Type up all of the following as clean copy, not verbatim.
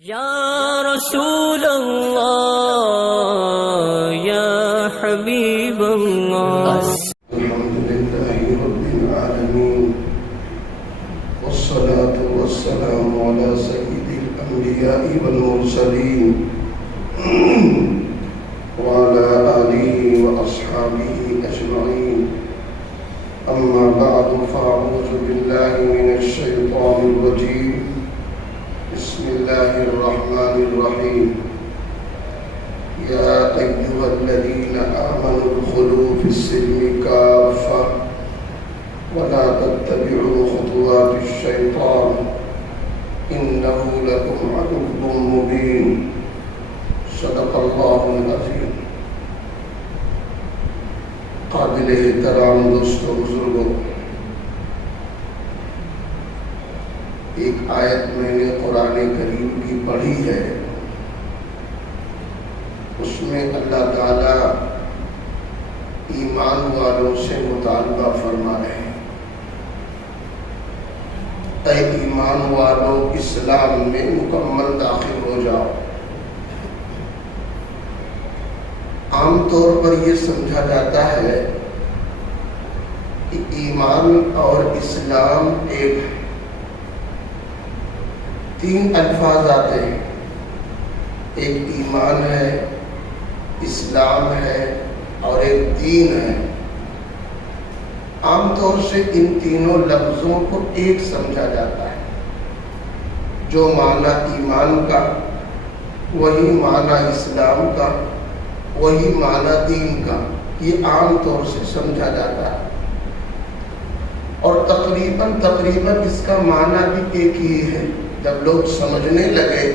یا رسول اللہ یا حبیب اللہ الحمد للہ رب العالمین والصلاة والسلام علی سید الانبیاء والمرسلین وعلى آلہ واصحابہ اجمعین اما بعد فاعوذ باللہ من الشیطان الرجیم بسم اللہ الرحمن الرحیم یا ایھا الذین آمنوا ادخلوا فی السلم کافۃ ولا تتبعوا خطوات الشیطان انہ لکم عدو مبین صدق اللہ العظیم۔ قابل احترام دوستوں بزرگوں، ایک آیت میں نے قرآن کریم کی پڑھی ہے، اس میں اللہ تعالیٰ ایمان والوں سے مطالبہ فرما رہے ہیں، اے ایمان والوں اسلام میں مکمل داخل ہو جاؤ۔ عام طور پر یہ سمجھا جاتا ہے کہ ایمان اور اسلام ایک ہے، تین الفاظ آتے ہیں، ایک ایمان ہے، اسلام ہے اور ایک دین ہے۔ عام طور سے ان تینوں لفظوں کو ایک سمجھا جاتا ہے، جو معنی ایمان کا وہی معنی اسلام کا وہی معنی دین کا، یہ عام طور سے سمجھا جاتا ہے، اور تقریباً اس کا معنی بھی ایک ہی ہے۔ جب لوگ سمجھنے لگے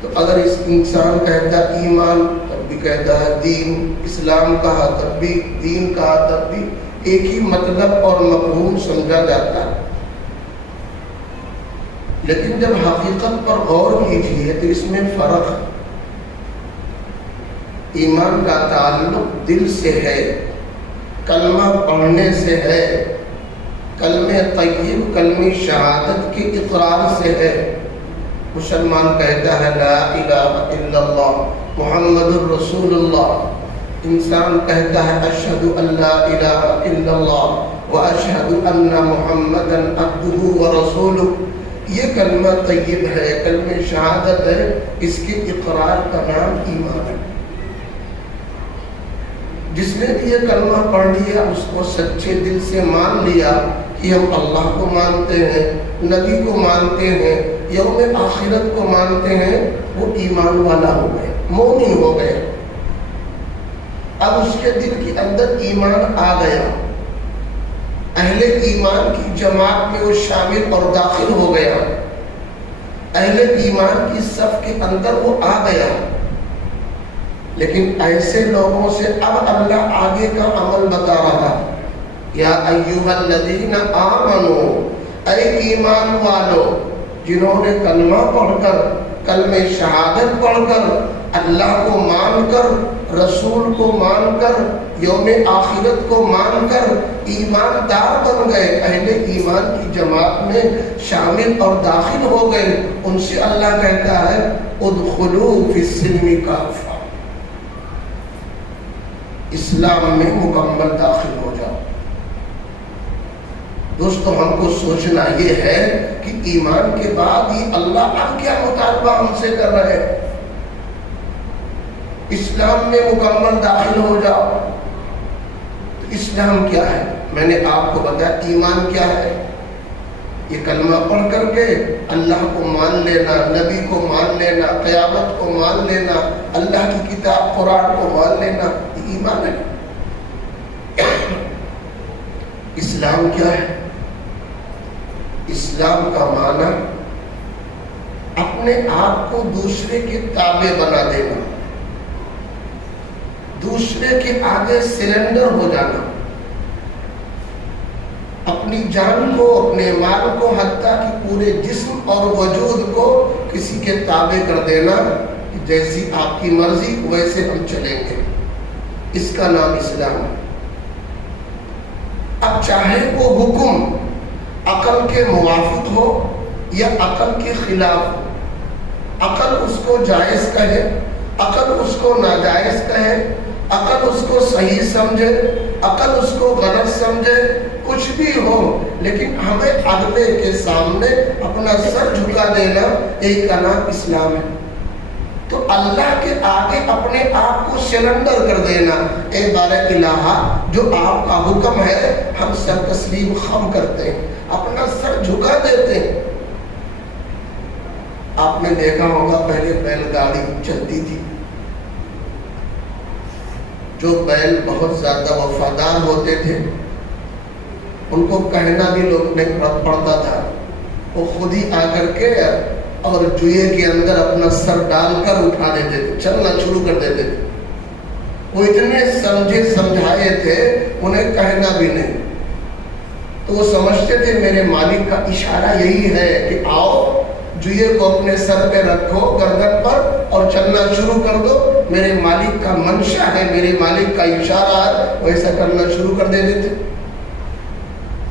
تو اگر اس انسان کہتا ایمان تب بھی کہتا ہے دین، اسلام کہا تب بھی دین کہا تب بھی ایک ہی مطلب اور مفہوم سمجھا جاتا ہے۔ لیکن جب حقیقت پر غور کیجیے تو اس میں فرق ہے۔ ایمان کا تعلق دل سے ہے، کلمہ پڑھنے سے ہے، کلمہ طیب کلمہ شہادت کی اقرار سے ہے۔ مسلمان کہتا ہے لا الہ الا اللہ محمد الرسول اللہ، انسان کہتا ہے اشہد ان لا الہ الا اللہ واشہد ان محمدا عبدہ ورسولہ۔ یہ کلمہ طیب ہے، کلمہ شہادت ہے، اس کی اقرار کا نام ایمان ہے۔ جس نے بھی یہ کلمہ پڑھ لیا، اس کو سچے دل سے مان لیا کہ ہم اللہ کو مانتے ہیں، نبی کو مانتے ہیں، یوم آخرت کو مانتے ہیں، وہ ایمان والا ہو گئے، مومن ہو گئے۔ اب اس کے دل کے اندر ایمان آ گیا، اہل ایمان کی جماعت میں وہ شامل اور داخل ہو گیا، اہل ایمان کی صف کے اندر وہ آ گیا۔ لیکن ایسے لوگوں سے اب اللہ آگے کا عمل بتا رہا ہے، یا ایھا الذین آمنوا، اے ایمان والو جنہوں نے کلمہ پڑھ کر، کلمہ شہادت پڑھ کر، اللہ کو مان کر، رسول کو مان کر، یوم آخرت کو مان کر ایماندار بن گئے، اہل ایمان کی جماعت میں شامل اور داخل ہو گئے، ان سے اللہ کہتا ہے ادخلوا فی السلم کافۃ، اسلام میں مکمل داخل ہو جاؤ۔ دوستو، ہم کو سوچنا یہ ہے کہ ایمان کے بعد ہی اللہ اب کیا مطالبہ ہم سے کر رہے ہیں؟ اسلام میں مکمل داخل ہو جاؤ۔ تو اسلام کیا ہے؟ میں نے آپ کو بتایا ایمان کیا ہے، یہ کلمہ پڑھ کر کے اللہ کو مان لینا، نبی کو مان لینا، قیامت کو مان لینا، اللہ کی کتاب قرآن کو مان لینا، یہ ایمان ہے۔ اسلام کیا ہے؟ اسلام کا معنی اپنے آپ کو دوسرے کے تابع بنا دینا، دوسرے کے آگے سرنڈر ہو جانا، اپنی جان کو، اپنے مال کو، حتیٰ کہ پورے جسم اور وجود کو کسی کے تابع کر دینا، جیسی آپ کی مرضی ویسے ہم چلیں گے، اس کا نام اسلام ہے۔ اب چاہے وہ حکم عقل کے موافق ہو یا عقل کے خلاف ہو، عقل اس کو جائز کہے، عقل اس کو ناجائز کہے، عقل اس کو صحیح سمجھے، عقل اس کو غلط سمجھے، کچھ بھی ہو، لیکن ہمیں اگلے کے سامنے اپنا سر جھکا دینا ایک کا نام اسلام ہے۔ تو اللہ کے آگے اپنے آپ کو سرنڈر کر دینا، اے بار الہ جو آپ کا حکم ہے ہم سر تسلیم خم کرتے ہیں، اپنا سر جھکا دیتے ہیں۔ آپ نے دیکھا ہوگا پہلے بیل گاڑی چلتی تھی، جو بیل بہت زیادہ وفادار ہوتے تھے ان کو کہنا بھی لوگ نے پڑتا تھا، وہ خود ہی آ کر کے اور جوئے کے اندر اپنا سر ڈال کر اٹھا دیتے تھے، چلنا شروع کر دیتے تھے۔ وہ اتنے سمجھے سمجھائے تھے انہیں کہنا بھی نہیں، تو وہ سمجھتے تھے میرے مالک کا اشارہ یہی ہے کہ آؤ جوئے کو اپنے سر پہ رکھو گردن پر اور چلنا شروع کر دو، میرے مالک کا منشا ہے، میرے مالک کا اشارہ ہے، وہ ایسا کرنا شروع کر دیتے تھے۔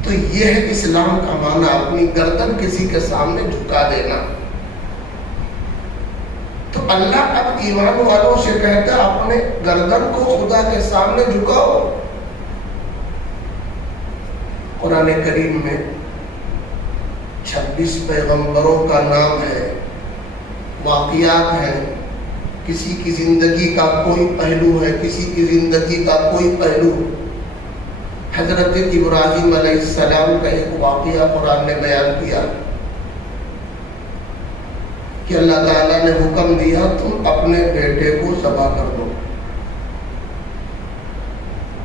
تو یہ ہے اسلام کا معنی، اپنی گردن کسی کے سامنے جھکا دینا۔ تو اللہ اب ایمان والوں سے کہتا ہے اپنے گردن کو خدا کے سامنے جھکاؤ۔ قرآن کریم میں 26 پیغمبروں کا نام ہے، واقعات ہیں، کسی کی زندگی کا کوئی پہلو ہے، کسی کی زندگی کا کوئی پہلو۔ حضرت ابراہیم علیہ السلام کا ایک واقعہ قرآن نے بیان کیا کہ اللہ تعالیٰ نے حکم دیا تم اپنے بیٹے کو ذبح کر دو۔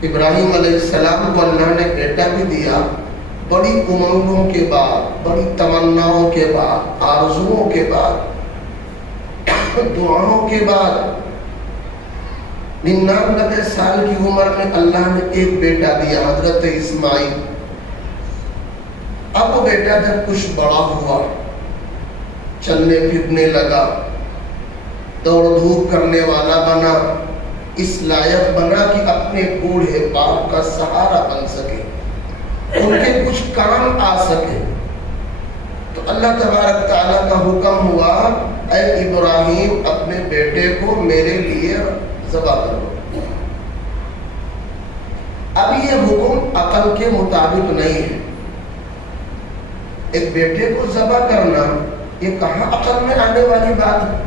ابراہیم علیہ السلام کو اللہ نے بیٹا بھی دیا، بڑی امنگوں کے بعد، بڑی تمناؤں کے بعد، آرزوؤں کے بعد، دعاؤں کے بعد 99 سال کی عمر میں اللہ نے ایک بیٹا دیا، حضرت اسماعیل۔ اب وہ بیٹا جب کچھ بڑا ہوا، چلنے پھرنے لگا، دوڑ دھوپ کرنے والا بنا، اس لائق بنا کہ اپنے بوڑھے باپ کا سہارا بن سکے، ان کے کچھ کام آ سکے۔ تو اللہ تبارک تعالیٰ کا حکم ہوا اے ابراہیم اپنے بیٹے کو میرے لیے ذبح کر دو۔ اب یہ حکم عقل کے مطابق نہیں ہے، ایک بیٹے کو ذبح کرنا یہ کہاں عقل میں آنے والی بات ہے؟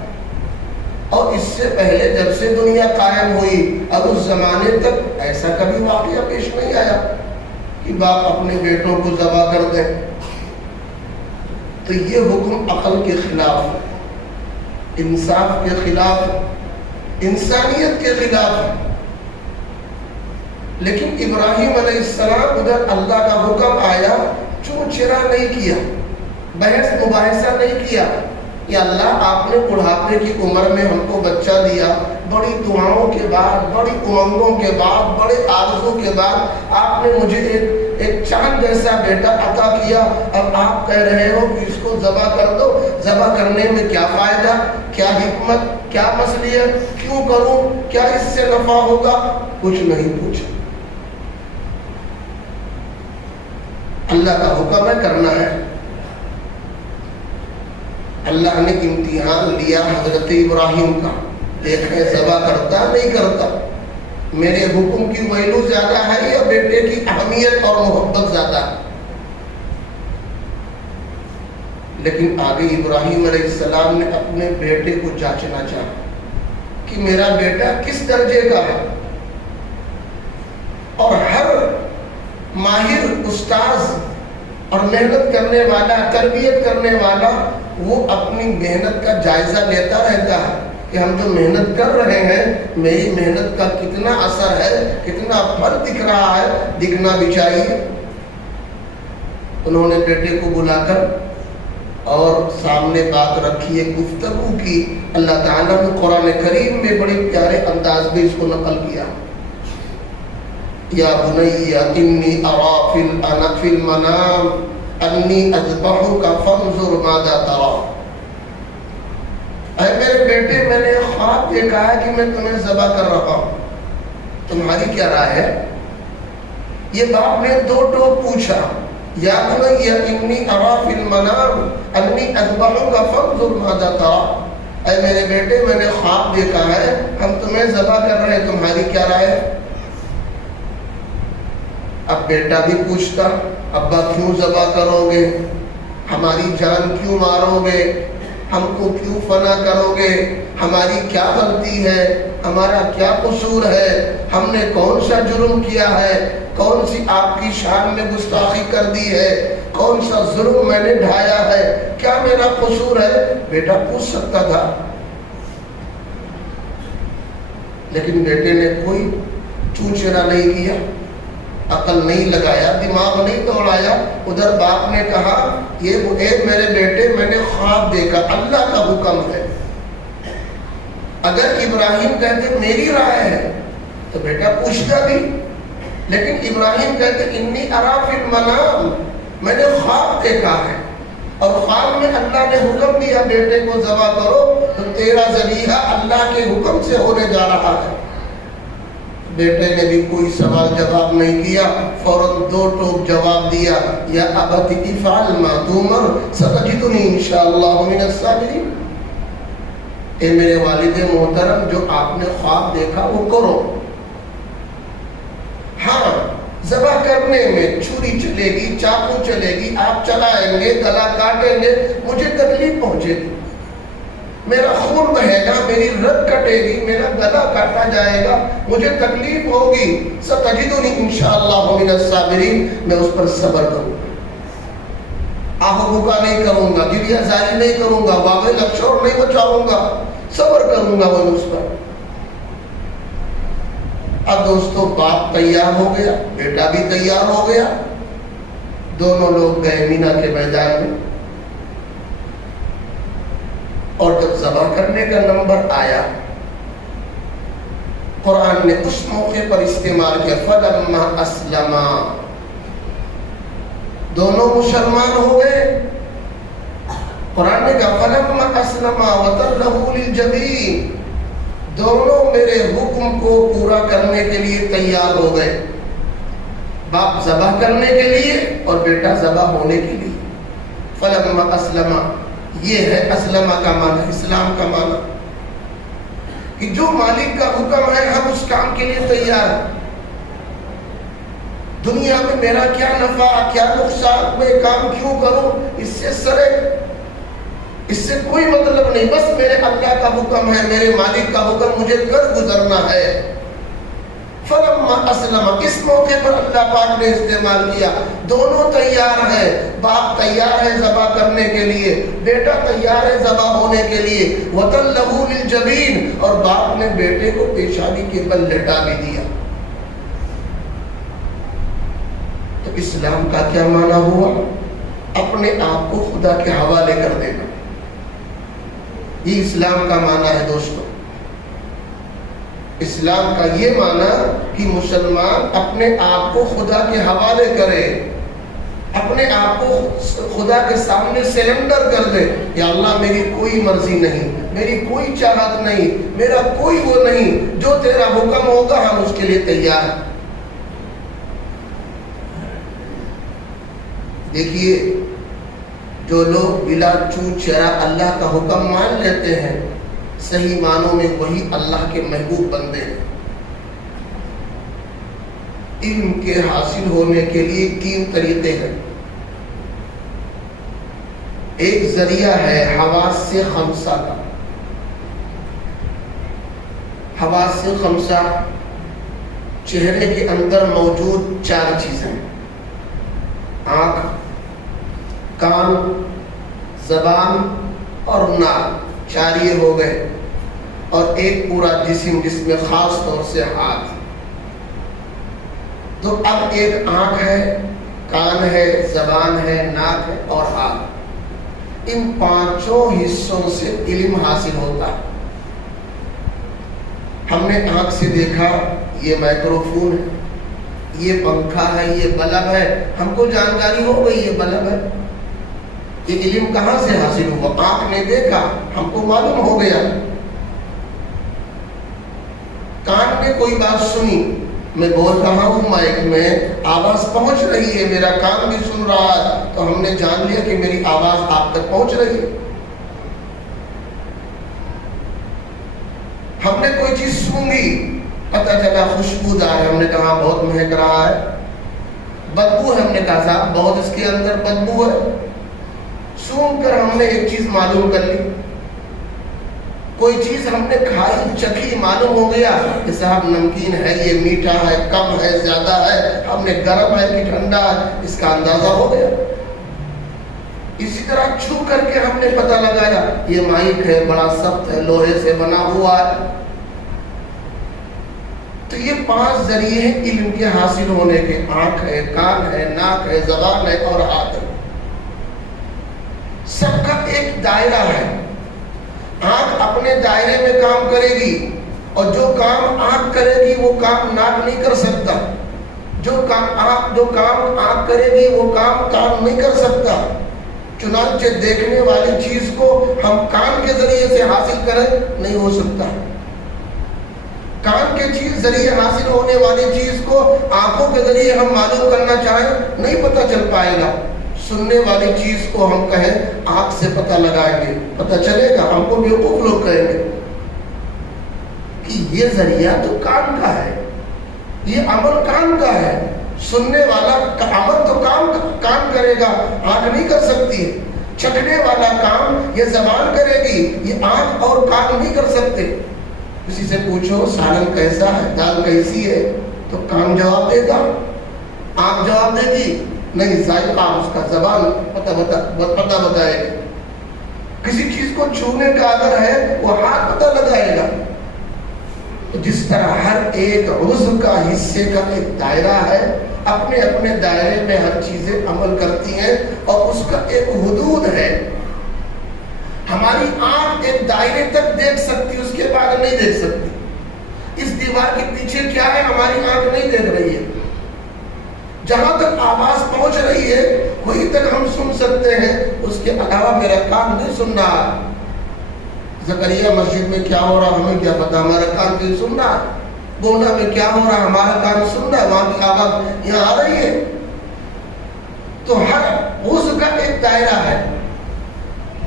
اور اس سے پہلے جب سے دنیا قائم ہوئی اب اس زمانے تک ایسا کبھی واقعہ پیش نہیں آیا کہ باپ اپنے بیٹوں کو ذبح کر دیں۔ تو یہ حکم عقل کے خلاف ہے، انصاف کے خلاف ہے، انسانیت کے خلاف ہے۔ لیکن ابراہیم علیہ السلام ادھر اللہ کا حکم آیا، چون چرا نہیں کیا، بحث مباحثہ نہیں کیا کہ اللہ آپ نے بڑھاپے کی عمر میں ہم کو بچہ دیا، بڑی دعاؤں کے بعد، بڑی امنگوں کے بعد، بڑے آرزو کے بعد آپ نے مجھے ایک چاند جیسا بیٹا عطا کیا، اب آپ کہہ رہے ہو کہ اس کو ذبح کر دو۔ ذبح کرنے میں کیا فائدہ، کیا حکمت، کیا مصلحت، کیوں کروں، کیا اس سے نفع ہوگا؟ کچھ نہیں پوچھا۔ اللہ کا حکم ہے کرنا ہے۔ اللہ نے امتحان لیا حضرت ابراہیم کا، دیکھیں ذبح کرتا نہیں کرتا، میرے حکم کی ویلو زیادہ ہے یا بیٹے کی اہمیت اور محبت زیادہ ہے؟ لیکن آگے ابراہیم علیہ السلام نے اپنے بیٹے کو جانچنا چاہا کہ میرا بیٹا کس درجے کا ہے، اور ہر ماہر استاذ اور محنت کرنے والا، تربیت کرنے والا، وہ اپنی محنت کا جائزہ لیتا رہتا ہے کہ ہم جو محنت کر رہے ہیں میری محنت کا کتنا اثر ہے، کتنا پھل دکھ رہا ہے، دکھنا بھی چاہیے۔ انہوں نے بیٹے کو بلا کر اور سامنے بات رکھی، ایک گفتگو کی۔ اللہ تعالیٰ نے قرآن کریم میں بڑے پیارے انداز میں اس کو نقل کیا، یا بنی انی اری فی المنام انی اذبحک فانظر ماذا تری۔ اے میرے بیٹے میں نے خواب دیکھا ہے کہ میں تمہیں ذبح کر رہا ہوں، تمہاری کیا رائے ہے؟ یہ باپ نے دو ٹوک پوچھا، یا بنی انی اری فی المنام انی اذبحک فانظر ماذا تری۔ اے میرے بیٹے میں نے خواب دیکھا ہے، ہم تمہیں ذبح کر رہے ہیں، تمہاری کیا رائے ہے؟ اب بیٹا بھی پوچھتا ابا کیوں ذبح کرو گے؟ ہماری جان کیوں مارو گے؟ ہم کو کیوں فنا کرو گے؟ ہماری کیا غلطی ہے؟ ہمارا کیا قصور ہے؟ ہم نے کون سا جرم کیا ہے؟ کون سی آپ کی شان میں گستاخی کر دی ہے؟ کون سا ظلم میں نے ڈھایا ہے؟ کیا میرا قصور ہے؟ بیٹا پوچھ سکتا تھا، لیکن بیٹے نے کوئی چونچرا نہیں کیا، عقل نہیں لگایا، دماغ نہیں دوڑایا۔ ادھر باپ نے کہا یہ اے میرے بیٹے میں نے خواب دیکھا، اللہ کا حکم ہے۔ اگر ابراہیم کہتے میری رائے ہے تو بیٹا پوچھتا بھی، لیکن ابراہیم کہتے انی ارا فی المنام، میں نے خواب دیکھا ہے، اور خواب میں اللہ نے حکم دیا بیٹے کو ذبح کرو، تو تیرا ذبیحہ اللہ کے حکم سے ہونے جا رہا ہے۔ بیٹے نے بھی کوئی سوال جواب نہیں کیا، فوراً دو ٹوک جواب دیا، یا ابت افعل ما تؤمر ستجدنی انشاءاللہ من الصابرین۔ اے میرے والد محترم، جو آپ نے خواب دیکھا وہ کرو۔ ہاں، ذبح کرنے میں چھری چلے گی، چاقو چلے گی، آپ چلائیں گے، گلا کاٹیں گے، مجھے تکلیف پہنچے گی، میرا خون بہے گا، میری رگ کٹے گی، میرا گلا کاٹا جائے گا، مجھے تکلیف ہوگی، ستجدنی انشاءاللہ من الصابرین، میں اس پر صبر کروں گا، آہو بکا نہیں کروں گا، گریہ زاری نہیں کروں گا، واوے لکشور نہیں بچاؤں گا، صبر کروں گا وہ اس پر۔ اب دوستو باپ تیار ہو گیا، بیٹا بھی تیار ہو گیا، دونوں لوگ گئے مینا کے میدان میں، اور جب ذبح کرنے کا نمبر آیا، قرآن نے اس موقع پر استعمال کیا فَلَمَّا أَسْلَمَا، دونوں مسلمان ہو گئے۔ قرآن نے کہا فَلَمَّا أَسْلَمَا وَتَلَّهُ لِلْجَبِينِ، دونوں میرے حکم کو پورا کرنے کے لیے تیار ہو گئے، باپ ذبح کرنے کے لیے اور بیٹا ذبح ہونے کے لیے۔ فَلَمَّا أَسْلَمَا، یہ ہے اسلمہ کا معنی، اسلام کا معنی، کہ جو مالک کا حکم ہے ہم اس کام کے لیے تیار ہیں، دنیا میں میرا کیا نفع کیا نقصان، میں کام کیوں کروں، اس سے سرے، اس سے کوئی مطلب نہیں، بس میرے اللہ کا حکم ہے، میرے مالک کا حکم مجھے کر گزرنا ہے۔ فلما اسلم، اس موقع پر اللہ پاک نے استعمال کیا، دونوں تیار ہیں، باپ تیار ہے ذبح کرنے کے لیے، بیٹا تیار ہے ذبح ہونے کے لیے، وَتَلَّهُ لِلْجَبِينِ، اور باپ نے بیٹے کو پیشانی کے بل لٹا بھی دیا۔ تو اسلام کا کیا معنی ہوا؟ اپنے آپ کو خدا کے حوالے کر دینا، یہ اسلام کا معنی ہے دوستو۔ اسلام کا یہ معنی کہ مسلمان اپنے آپ کو خدا کے حوالے کرے، اپنے آپ کو خدا کے سامنے سرنڈر کر دے، یا اللہ میری کوئی مرضی نہیں، میری کوئی چاہت نہیں، میرا کوئی وہ نہیں، جو تیرا حکم ہوگا ہم اس کے لیے تیار ہیں۔ دیکھیے جو لوگ بلا چون چرا اللہ کا حکم مان لیتے ہیں، صحیح معنوں میں وہی اللہ کے محبوب بندے ہیں۔ علم کے حاصل ہونے کے لیے 3 طریقے ہیں۔ ایک ذریعہ ہے حواس خمسہ کا۔ حواس خمسہ چہرے کے اندر موجود 4 چیزیں، آنکھ، کان، زبان اور ناک، 4 یہ ہو گئے، اور ایک پورا جسم جس میں خاص طور سے ہاتھ۔ تو اب ایک آنکھ ہے، کان ہے، زبان ہے، ناک ہے اور ہاتھ، ان 5 حصوں سے علم حاصل ہوتا ہے۔ ہم نے آنکھ سے دیکھا یہ مائکروفون ہے، یہ پنکھا ہے، یہ بلب ہے، ہم کو جانکاری ہو گئی یہ بلب ہے۔ یہ علم کہاں سے حاصل ہوا؟ آنکھ نے دیکھا، ہم کو معلوم ہو گیا۔ کان نے کوئی بات سنی، میں بول رہا ہوں مائک میں، آواز پہنچ رہی ہے، میرا کان بھی سن رہا ہے، تو ہم نے جان لیا کہ میری آواز آپ تک پہنچ رہی ہے۔ ہم نے کوئی چیز سونگھی، پتہ چلا خوشبودار ہے، ہم نے کہا بہت مہک رہا ہے. بدبو ہے، ہم نے کہا صاحب بہت اس کے اندر بدبو ہے. سونگ کر ہم نے ایک چیز معلوم کر لی. کوئی چیز ہم نے کھائی چکھی، معلوم ہو گیا کہ صاحب نمکین ہے، یہ میٹھا ہے، کم ہے، زیادہ ہے، ہم نے گرم ہے کہ ٹھنڈا ہے، اس کا اندازہ ہو گیا. اسی طرح چھو کر کے ہم نے پتہ لگایا یہ مائک ہے، بڑا سخت ہے، لوہے سے بنا ہوا ہے. تو یہ 5 ذریعے ہیں علم کے حاصل ہونے کے. آنکھ ہے، کان ہے، ناک ہے، زبان ہے اور ہاتھ ہے. سب کا ایک دائرہ ہے. آنکھ اپنے دائرے میں کام کرے گی، اور جو کام آنکھ کرے گی وہ کام ناک نہیں کر سکتا. جو کام آنکھ کرے گی وہ کام نہیں کر سکتا. چنانچہ دیکھنے والی چیز کو ہم کان کے ذریعے سے حاصل کریں نہیں ہو سکتا. کان کے ذریعے حاصل ہونے والی چیز کو آنکھوں کے ذریعے ہم معلوم کرنا چاہیں نہیں پتہ چل پائے گا. سننے والی چیز کو ہم کہیں آنکھ سے پتہ لگائیں گے، پتہ چلے گا. ہم کو بیوقوف لوگ کہیں گے کہ یہ ذریعہ تو کان کا ہے، یہ عمل کان کا ہے. سننے والا عمل تو کان کرے گا، آنکھ نہیں کر سکتی ہے. چکھنے والا کام یہ زبان کرے گی، یہ آنکھ اور کان نہیں کر سکتے. کسی سے پوچھو سالن کیسا ہے، دال کیسی ہے، تو کان جواب دے گا، آنکھ جواب دے گی نہیں، ذائقہ اس کا زبان پتہ بتائے گا. کسی چیز کو چھونے کا اگر ہے وہ ہاتھ پتہ لگائے گا. جس طرح ہر ایک عضو کا حصے کا ایک دائرہ ہے، اپنے اپنے دائرے میں ہر چیزیں عمل کرتی ہیں اور اس کا ایک حدود ہے. ہماری آنکھ ایک دائرے تک دیکھ سکتی، اس کے بعد نہیں دیکھ سکتی. اس دیوار کے پیچھے کیا ہے ہماری آنکھ نہیں دیکھ رہی ہے. جہاں تک آواز پہنچ رہی ہے وہیں تک ہم سن سکتے ہیں، اس کے علاوہ میرا کان نہیں سن رہا. زکریا مسجد میں کیا ہو رہا ہمیں کیا پتا، ہمارا کان نہیں سن رہا. گونڈا میں کیا ہو رہا ہمارا کان سن رہا ہے، وہاں کی آواز یہاں آ رہی ہے. تو ہر عضو کا ایک دائرہ ہے.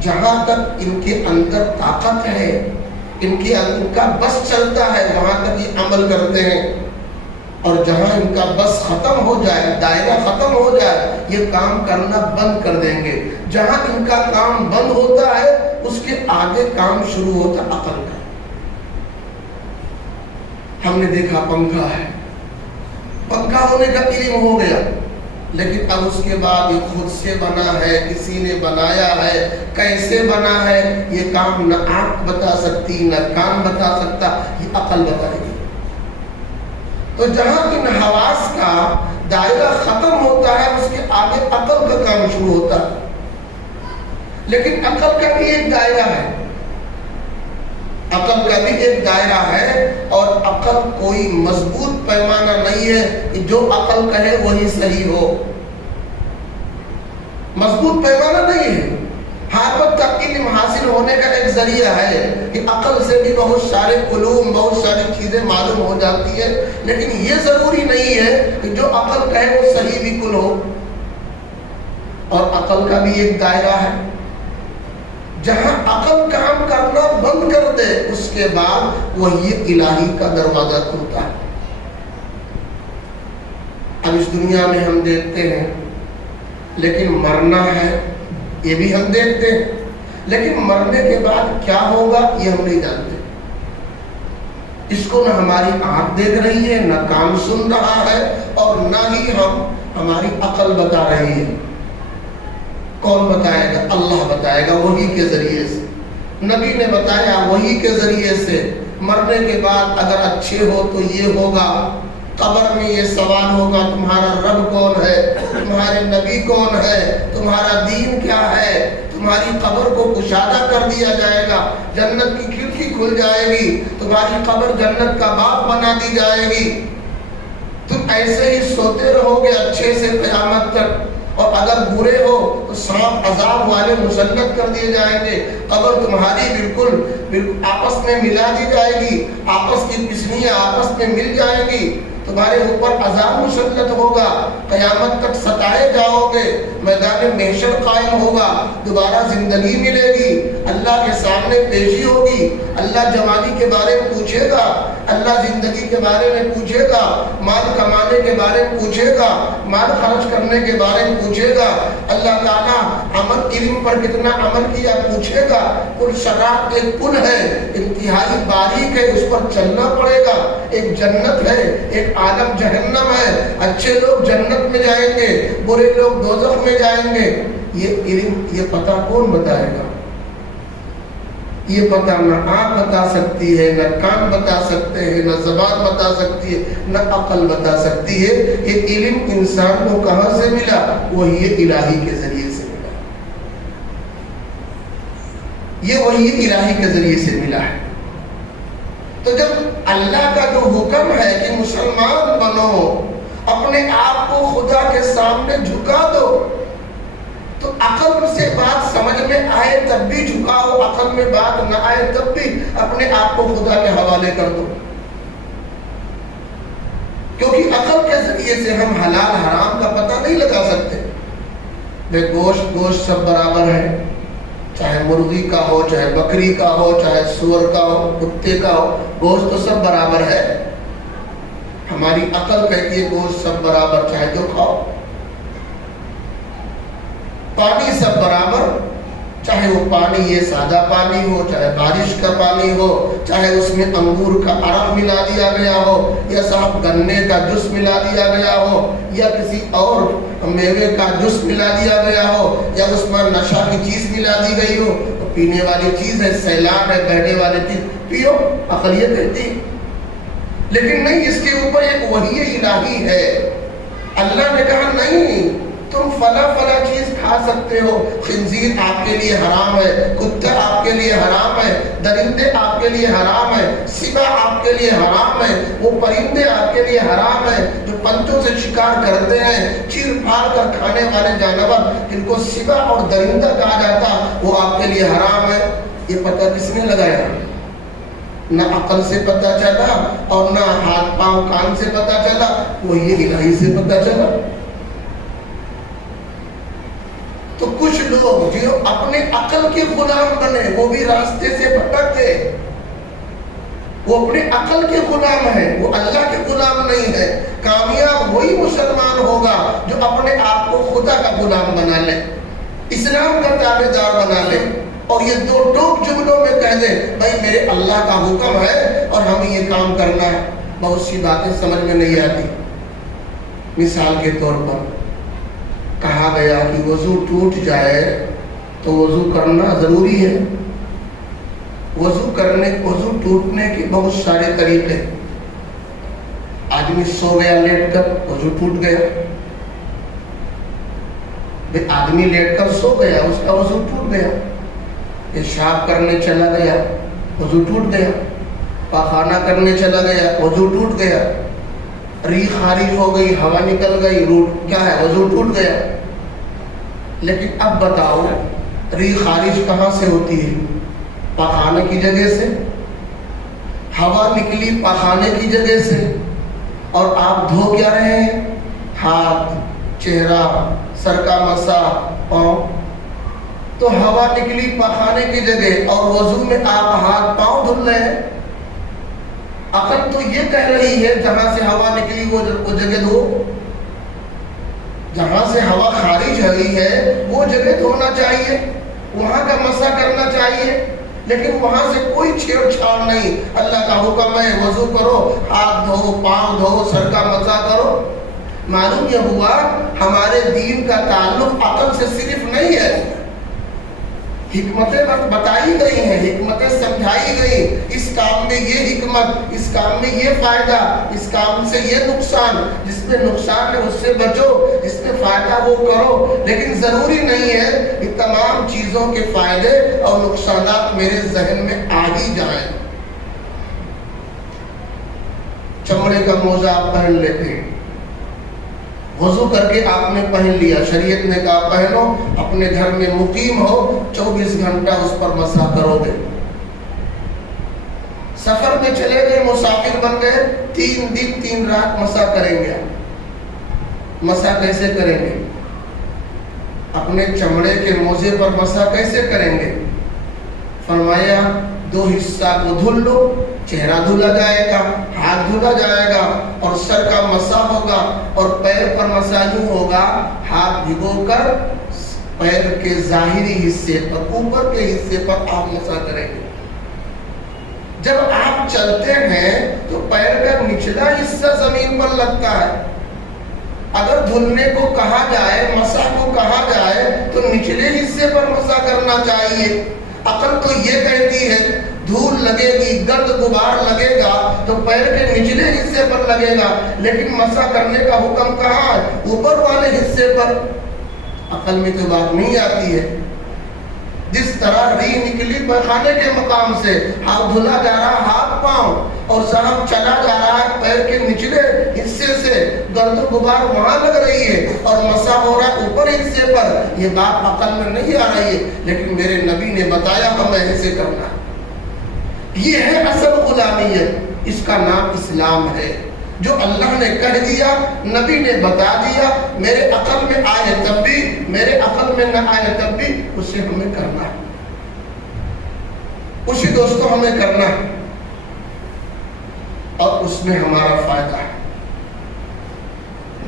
جہاں تک ان کے اندر طاقت ہے، ان کا بس چلتا ہے، وہاں تک یہ عمل کرتے ہیں. اور جہاں ان کا بس ختم ہو جائے، دائرہ ختم ہو جائے، یہ کام کرنا بند کر دیں گے. جہاں ان کا کام بند ہوتا ہے اس کے آگے کام شروع ہوتا عقل کا. ہم نے دیکھا پنکھا ہے، پنکھا ہونے کا علم ہو گیا، لیکن اب اس کے بعد یہ خود سے بنا ہے، کسی نے بنایا ہے، کیسے بنا ہے، یہ کام نہ آنکھ بتا سکتی نہ کان بتا سکتا، یہ عقل بتائے گی. تو جہاں ان حواس کا دائرہ ختم ہوتا ہے اس کے آگے عقل کا کام شروع ہوتا ہے. لیکن عقل کا بھی ایک دائرہ ہے، عقل کا بھی ایک دائرہ ہے، اور عقل کوئی مضبوط پیمانہ نہیں ہے کہ جو عقل کہے وہی صحیح ہو. مضبوط پیمانہ نہیں ہے. حاکم تک علم حاصل ہونے کا ایک ذریعہ ہے کہ عقل سے بھی بہت سارے علوم، بہت ساری چیزیں معلوم ہو جاتی ہیں، لیکن یہ ضروری نہیں ہے کہ جو عقل کہے وہ صحیح بالکل ہو. اور عقل کا بھی ایک دائرہ ہے. جہاں عقل کام کرنا بند کر دے اس کے بعد وہی الہی کا دروازہ کھلتا ہے. اب اس دنیا میں ہم دیکھتے ہیں، لیکن مرنا ہے یہ بھی ہم دیکھتے ہیں، لیکن مرنے کے بعد کیا ہوگا یہ ہم نہیں جانتے. اس کو نہ ہماری آنکھ دیکھ رہی ہے، نہ کان سن رہا ہے، اور نہ ہی ہماری عقل بتا رہی ہے. کون بتائے گا؟ اللہ بتائے گا وحی کے ذریعے سے. نبی نے بتایا وحی کے ذریعے سے. مرنے کے بعد اگر اچھے ہو تو یہ ہوگا، قبر میں یہ سوال ہوگا تمہارا رب کون ہے، تمہارے نبی کون ہے، تمہارا دین کیا ہے. تمہاری قبر کو کشادہ کر دیا جائے گا، جنت کی کھڑکی کھل جائے گی، تمہاری قبر جنت کا باغ بنا دی جائے گی. تم ایسے ہی سوتے رہو گے اچھے سے قیامت تک، اور اگر برے ہو تو سانپ عذاب والے مسلط کر دیے جائیں گے. قبر تمہاری بالکل آپس میں ملا دی جائے گی، آپس کی پسلیاں آپس میں مل جائیں گی، تمہارے اوپر عذاب مسلط ہوگا، قیامت تک ستائے جاؤ گے، میدان محشر قائم ہوگا، دوبارہ زندگی ملے گی. اللہ کے سامنے پیشی ہوگی، اللہ جوانی کے بارے میں پوچھے گا، اللہ زندگی کے بارے میں پوچھے گا، مال کمانے کے بارے میں پوچھے گا، مال خرچ کرنے کے بارے میں پوچھے گا، اللہ تعالیٰ عمل علم پر کتنا عمل کیا پوچھے گا۔ پل صراط ایک پل ہے، انتہائی باریک ہے، اس پر چلنا پڑے گا۔ ایک جنت ہے، ایک عالم جہنم ہے، اچھے لوگ جنت میں جائیں گے، برے لوگ دوزخ میں جائیں گے۔ یہ علم، یہ پتہ کون بتائے گا؟ یہ پتہ نہ آنکھ بتا سکتی ہے، نہ کان بتا سکتے ہیں، نہ زبان بتا سکتی ہے، نہ عقل بتا سکتی ہے۔ یہ علم انسان کو کہاں سے ملا؟ وہی الہی کے ذریعے سے ملا، یہ وہی الہی کے ذریعے سے ملا ہے۔ تو جب اللہ کا جو حکم ہے کہ مسلمان بنو، اپنے آپ کو خدا کے سامنے جھکا دو، تو عقل سے بات سمجھ میں آئے تب بھی جھکاؤ، عقل میں بات نہ آئے تب بھی اپنے آپ کو خدا کے حوالے کر دو، کیونکہ عقل کے ذریعے سے ہم حلال حرام کا پتہ نہیں لگا سکتے۔ بے گوشت سب برابر ہے، چاہے مرغی کا ہو، چاہے بکری کا ہو، چاہے سور کا ہو، کتے کا ہو، گوشت تو سب برابر ہے۔ ہماری عقل کہتی ہے گوشت سب برابر، چاہے جو کھاؤ۔ پانی سب برابر، چاہے وہ پانی یہ سادہ پانی ہو، چاہے بارش کا پانی ہو، چاہے اس میں انگور کا عرق ملا دیا گیا ہو، یا صاحب گنے کا جوس ملا دیا گیا ہو، یا کسی اور میوے کا جوس ملا دیا گیا ہو، یا اس میں نشہ کی چیز ملا دی گئی ہو، تو پینے والی چیز ہے، سیلاب ہے، بہنے والی چیز پیو، عقل یہ کہتی۔ لیکن نہیں، اس کے اوپر ایک وحی الہی ہے۔ اللہ نے کہا نہیں، تم فلاں چیز کھا سکتے ہو، خنزیر آپ کے لیے حرام ہے، کتا آپ کے لیے حرام ہے، درندے آپ کے لیے حرام ہے، سبا آپ کے لیے حرام ہے، وہ پرندے آپ کے لیے حرام ہے جو پنجوں سے شکار کرتے ہیں، چیر پھاڑ کر کھانے والے جانور جن کو سبا اور درندہ کہا جاتا، وہ آپ کے لیے حرام ہے۔ یہ پتہ کس نے لگایا؟ نہ عقل سے پتہ چلا اور نہ ہاتھ پاؤں کان سے پتہ چلا، وہ یہ الہی سے پتہ چلا۔ تو کچھ لوگ جو اپنے عقل کے غلام بنے، وہ بھی راستے سے بھٹک گئے، وہ اپنے عقل کے غلام ہیں، وہ اللہ کے غلام نہیں ہے۔ کامیاب وہی مسلمان ہوگا جو اپنے آپ کو خدا کا غلام بنا لے، اسلام کا تابع دار بنا لے، اور یہ دو ٹوک جملوں میں کہہ دے بھائی میرے اللہ کا حکم ہے اور ہمیں یہ کام کرنا ہے۔ بہت سی باتیں سمجھ میں نہیں آتی۔ مثال کے طور پر کہا گیا کہ وضو ٹوٹ جائے تو وضو کرنا ضروری ہے۔ وضو ٹوٹنے کے بہت سارے طریقے۔ آدمی سو گیا لیٹ کر، وضو ٹوٹ گیا۔ آدمی لیٹ کر سو گیا، اس کا وضو ٹوٹ گیا۔ پیشاب کرنے چلا گیا، وضو ٹوٹ گیا۔ پاخانہ کرنے چلا گیا، وضو ٹوٹ گیا۔ ری خارج ہو گئی، ہوا نکل گئی، روٹ کیا ہے، وضو ٹوٹ گیا۔ لیکن اب بتاؤ، ری خارج کہاں سے ہوتی ہے؟ پاخانے کی جگہ سے۔ ہوا نکلی پاخانے کی جگہ سے، اور آپ دھو کیا رہے ہیں؟ ہاتھ، چہرہ، سر کا مسا، پاؤں۔ تو ہوا نکلی پاخانے کی جگہ اور وضو میں آپ ہاتھ پاؤں دھل رہے ہیں۔ عقل تو یہ کہہ رہی ہے جہاں سے ہوا نکلی وہ جگہ دھو، جہاں سے ہوا خارج ہوئی ہے وہ جگہ دھونا چاہیے، وہاں کا مسا کرنا چاہیے، لیکن وہاں سے کوئی چھیڑ چھاڑ نہیں۔ اللہ کا حکم ہے وضو کرو، ہاتھ دھو، پاؤں دھو، سر کا مسا کرو۔ معلوم یہ ہوا ہمارے دین کا تعلق عقل سے صرف نہیں ہے، حکمتیں بتائی گئی ہیں، حکمتیں سمجھائی گئی، اس کام میں یہ حکمت، اس کام میں یہ فائدہ، اس کام سے یہ نقصان، جس میں نقصان ہے اس سے بچو، جس میں فائدہ وہ کرو۔ لیکن ضروری نہیں ہے کہ تمام چیزوں کے فائدے اور نقصانات میرے ذہن میں آ ہی جائیں۔ چمڑے کا موزہ آپ پہن لیتے ہیں، وضو کر کے آپ نے پہن لیا، شریعت نے کہا پہنو، اپنے گھر میں مقیم ہو 24 گھنٹہ اس پر مسح کرو گے۔ سفر میں چلے گئے، مسافر بن گئے، 3 دن 3 رات مسح کریں گے۔ مسح کیسے کریں گے؟ اپنے چمڑے کے موزے پر مسح کیسے کریں گے؟ فرمایا دو حصہ کو دھل لو، چہرہ دھلا جائے گا، ہاتھ دھلا جائے گا اور سر کا مسح ہوگا اور پیر پر مسح یوں ہوگا، ہاتھ بھگو کر پیر کے ظاہری حصے پر، اوپر کے حصے پر آپ مسح کریں گے۔ جب آپ چلتے ہیں تو پیر کا نچلا حصہ زمین پر لگتا ہے۔ اگر دھلنے کو کہا جائے، مسح کو کہا جائے تو نچلے حصے پر مسح کرنا چاہیے۔ عقل تو یہ کہتی ہے دھول لگے گی، گرد غبار لگے گا تو پیر کے نچلے حصے پر لگے گا، لیکن مسح کرنے کا حکم کہاں ہے؟ اوپر والے حصے پر۔ عقل میں تو بات نہیں آتی ہے۔ جس طرح ری نکلی پیخانے کے مقام سے، ہاتھ دھلا جا رہا ہاتھ پاؤں اور صاحب چلا جا رہا ہے پیر کے نچلے حصے سے، گرد و غبار وہاں لگ رہی ہے اور مسح ہو رہا ہے اوپر حصے پر، یہ بات عقل میں نہیں آ رہی ہے، لیکن میرے نبی نے بتایا ہمیں ایسے کرنا ہے۔ یہ ہے اصل غلامیت، اس کا نام اسلام ہے۔ جو اللہ نے کہہ دیا، نبی نے بتا دیا، میرے عقل میں آئے تب بھی، میرے عقل میں نہ آئے تب بھی اسے ہمیں کرنا ہے، اسی دوستوں ہمیں کرنا ہے، اور اس میں ہمارا فائدہ ہے۔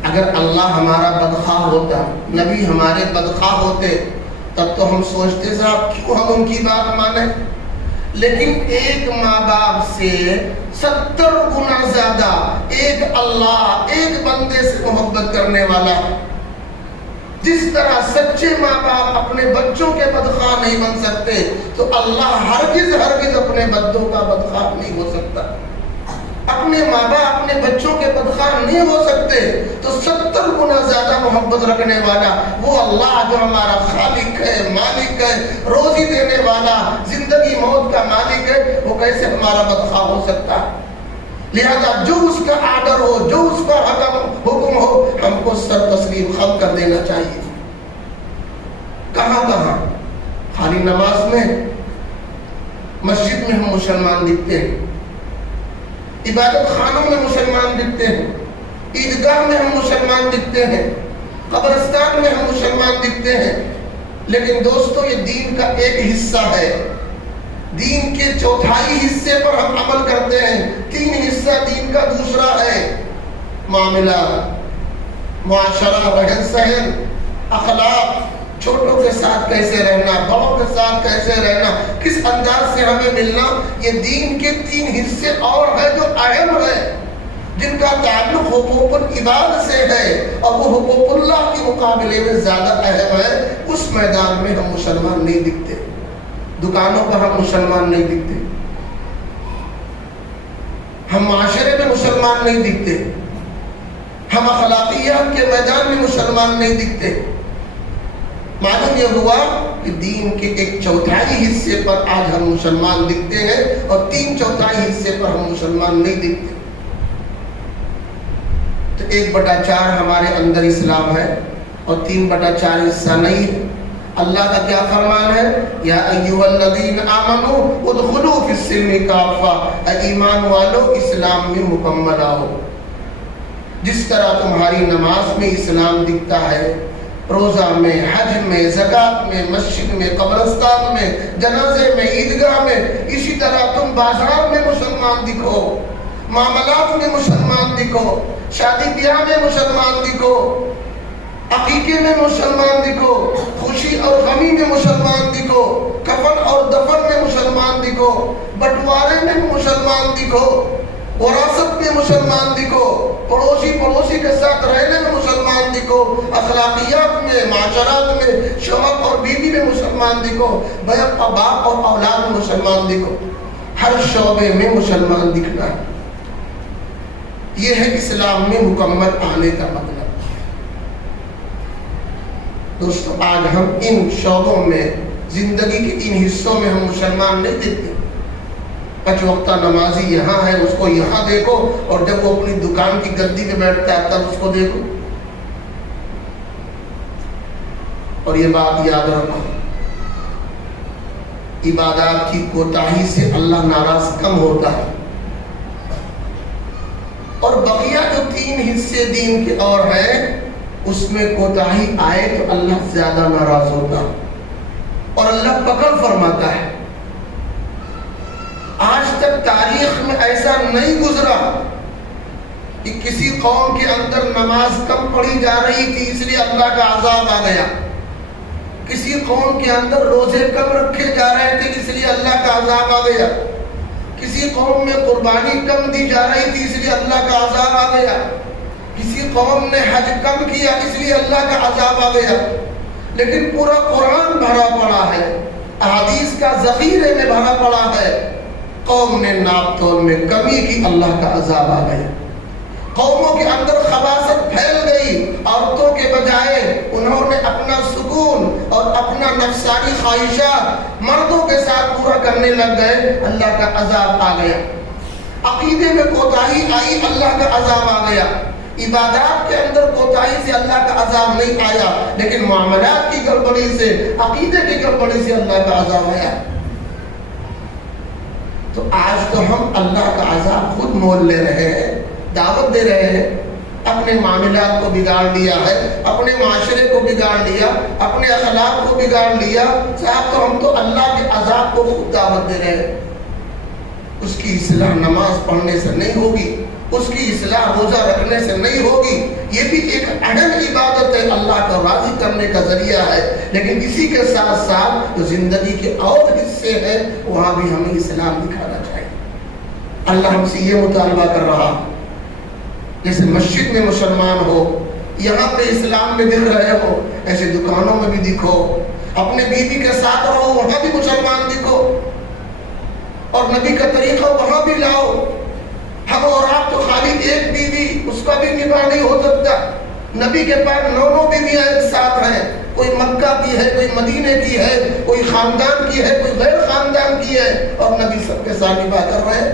اگر اللہ ہمارا بدخواہ ہوتا، نبی ہمارے بدخواہ ہوتے، تب تو ہم سوچتے صاحب کیوں ہم ان کی بات مانیں، لیکن ایک ماں باپ سے 70 گنا زیادہ ایک اللہ، ایک بندے سے محبت کرنے والا۔ جس طرح سچے ماں باپ اپنے بچوں کے بدخواہ نہیں بن سکتے، تو اللہ ہرگز اپنے بندوں کا بدخواہ نہیں ہو سکتا۔ اپنے ماں باپ اپنے بچوں کے بدخواہ نہیں ہو سکتے، تو 70 گنا زیادہ محبت رکھنے والا وہ اللہ جو ہمارا خالق ہے، مالک ہے، روزی دینے والا، زندگی موت کا مالک ہے، وہ کیسے ہمارا بدخواہ ہو سکتا ہے؟ لہذا جو اس کا آرڈر ہو، جو اس کا حکم ہو، ہم کو سر تسلیم خم کر دینا چاہیے۔ کہاں کہاں؟ خالی نماز میں، مسجد میں ہم مسلمان دکھتے ہیں، عبادت خانوں میں مسلمان دکھتے ہیں، عیدگاہ میں ہم مسلمان دکھتے ہیں، قبرستان میں ہم مسلمان دکھتے ہیں، لیکن دوستو یہ دین کا ایک حصہ ہے۔ دین کے چوتھائی حصے پر ہم عمل کرتے ہیں، 3 حصہ دین کا دوسرا ہے۔ معاملہ، معاشرہ، رہن سہن، اخلاق، چھوٹوں کے ساتھ کیسے رہنا، بڑوں کے ساتھ کیسے رہنا، کس انداز سے ہمیں ملنا، یہ دین کے 3 حصے اور ہیں جو اہم ہیں، جن کا تعلق حقوق العباد سے ہے، اور وہ حقوق اللہ کے مقابلے میں زیادہ اہم ہے۔ اس میدان میں ہم مسلمان نہیں دکھتے، دکانوں پر ہم مسلمان نہیں دکھتے، ہم معاشرے میں مسلمان نہیں دکھتے، ہم اخلاقیات کے میدان میں مسلمان نہیں دکھتے۔ معلوم یہ ہوا کہ دین کے ایک چوتھائی حصے پر آج ہم مسلمان دکھتے ہیں اور 3/4 حصے پر ہم مسلمان نہیں دکھتے۔ تو 1/4 ہمارے اندر اسلام ہے اور 3/4 حصہ نہیں ہے۔ اللہ کا کیا فرمان ہے؟ یا ایھا الذین آمنوا ادخلوا فی السلم کافہ، اے ایمان والو اسلام میں مکمل آؤ۔ جس طرح تمہاری نماز میں اسلام دکھتا ہے، روزہ میں، حج میں، زکوٰۃ میں، مسجد میں، قبرستان میں، جنازے میں، عیدگاہ میں، اسی طرح تم بازار میں مسلمان دکھو، معاملات میں مسلمان دکھو، شادی بیاہ میں مسلمان دکھو، عقیقے میں مسلمان دکھو، خوشی اور غمی میں مسلمان دکھو، کفن اور دفن میں مسلمان دکھو، بٹوارے میں مسلمان دکھو، وراثت میں مسلمان دکھو، پڑوسی کے ساتھ رہنے میں مسلمان دکھو، اخلاقیات میں، معاشرات میں، شوہر اور بیوی میں مسلمان دکھو، باپ اور اولاد میں مسلمان دکھو، ہر شعبے میں مسلمان دکھنا ہے۔ یہ ہے اسلام میں مکمل آنے کا مطلب۔ دوستو آج ہم ان شعبوں میں، زندگی کے ان حصوں میں ہم مسلمان نہیں دیکھتے۔ 5 وقتہ نمازی یہاں ہے، اس کو یہاں دیکھو، اور جب وہ اپنی دکان کی گدی پہ بیٹھتا ہے تب اس کو دیکھو۔ اور یہ بات یاد رکھو، عبادات کی کوتاہی سے اللہ ناراض کم ہوتا ہے، اور بقیہ جو 3 حصے دین کے اور ہیں اس میں کوتاہی آئے تو اللہ زیادہ ناراض ہوتا، اور اللہ پکڑ فرماتا ہے۔ تک تاریخ میں ایسا نہیں گزرا کہ کسی قوم کے اندر نماز کم پڑھی جا رہی تھی اس لیے اللہ کا عذاب آ گیا، کسی قوم کے اندر روزے کم رکھے جا رہے تھے اس لیے اللہ کا عذاب آ گیا، کسی قوم میں قربانی کم دی جا رہی تھی اس لیے اللہ کا عذاب آ گیا، کسی قوم نے حج کم کیا اس لیے اللہ کا عذاب آ گیا، لیکن پورا قرآن بھرا پڑا ہے، احادیث کا ذخیرے میں بھرا پڑا ہے، قوم نے ناپ تول میں کمی کی اللہ کا عذاب آ گیا، قوموں کے اندر خباثت پھیل گئی، عورتوں کے بجائے انہوں نے اپنا سکون اور اپنا نفسانی خواہشات مردوں کے ساتھ پورا کرنے لگ گئے، اللہ کا عذاب آ گیا، عقیدے میں کوتاہی آئی، اللہ کا عذاب آ گیا، عبادات کے اندر کوتاہی سے اللہ کا عذاب نہیں آیا، لیکن معاملات کی گڑبڑی سے، عقیدے کی گڑبڑی سے اللہ کا عذاب آیا۔ تو آج تو ہم اللہ کا عذاب خود مول لے رہے ہیں، دعوت دے رہے ہیں، اپنے معاملات کو بگاڑ لیا ہے، اپنے معاشرے کو بگاڑ لیا، اپنے اخلاق کو بگاڑ لیا، صاحب تو ہم تو اللہ کے عذاب کو خود دعوت دے رہے ہیں۔ اس کی اصلاح نماز پڑھنے سے نہیں ہوگی، اس کی اصلاح روزہ رکھنے سے نہیں ہوگی، یہ بھی ایک اہم عبادت ہے، اللہ کو راضی کرنے کا ذریعہ ہے، لیکن اسی کے ساتھ ساتھ جو زندگی کے اور حصے ہیں وہاں بھی ہمیں اسلام دکھانا چاہیے۔ اللہ ہم سے یہ مطالبہ کر رہا، جیسے مسجد میں مسلمان ہو، یہاں پہ اسلام میں دکھ رہے ہو، ایسے دکانوں میں بھی دکھو، اپنے بیوی کے ساتھ رہو وہاں بھی مسلمان دکھو، اور نبی کا طریقہ وہاں بھی لاؤ۔ ہم اور آپ تو خالی ایک بیوی، اس کا بھی نکاح نہیں ہو سکتا، نبی کے پاس 9 بیویاں ایک ساتھ ہیں، کوئی مکہ کی ہے، کوئی مدینے کی ہے، کوئی خاندان کی ہے، کوئی غیر خاندان کی ہے، اور نبی سب کے ساتھ نکاح کر رہے ہیں،